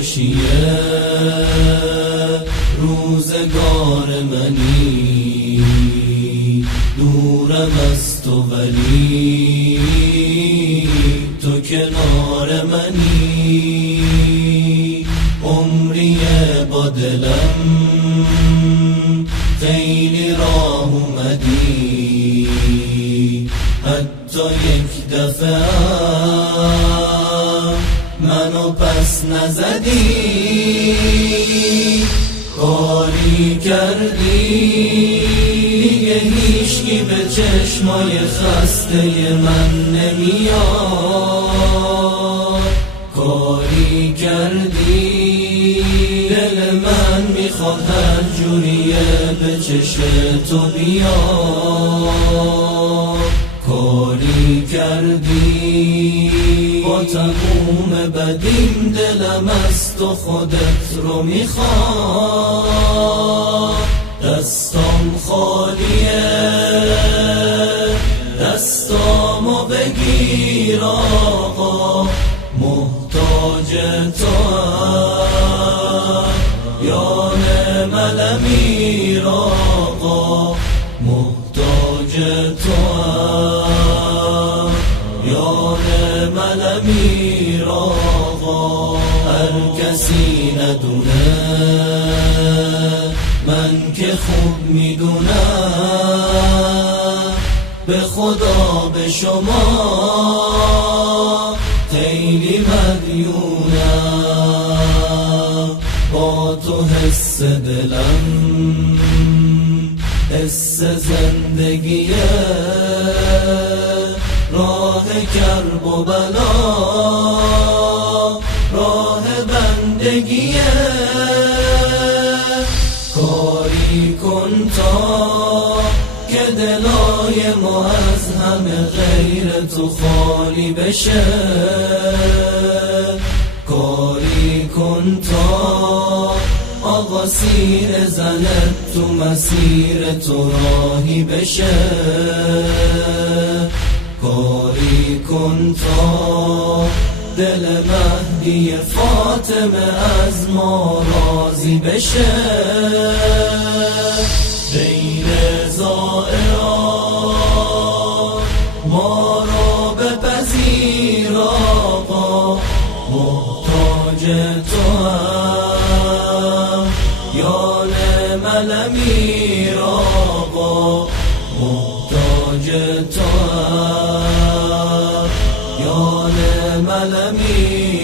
خوشیه روزگار منی، دورم از تو ولی تو کنار منی. عمریه با دلم خیلی راه اومدی، حتی یک دفعه منو پس نزدی. کاری کردی دیگه هیچکی به چشمای خسته من نمیاد. کاری کردی دل من میخواد هر جوریه به چشم تو بیاد. کاری کردی با تموم بدیم دلم از تو خودت رو میخواد. دستام خالیه دستامو بگیر آقا، محتاج توام. یا نعم الامیر آقا، محتاج توام. یا نعم الامیر آقا. هر کسی ندونه من که خوب میدونم، به خدا به شما خیلی مدیونم. با تو حس دلم حس زندگیه، راه کرب و بلا راه بندگیه. کاری کن تا که دلای ما از همه غیر تو خالی بشه. کاری کن تا آقا سیر زنت تو مسیر تو راهی بشه. کاری کن تا دل مهدی فاطمه از ما راضی بشه. غیر زائران ما رو بپذیر آقا، محتاج توام. یا نعم الامیر آقا، محتاج توام. یا نعم الامیر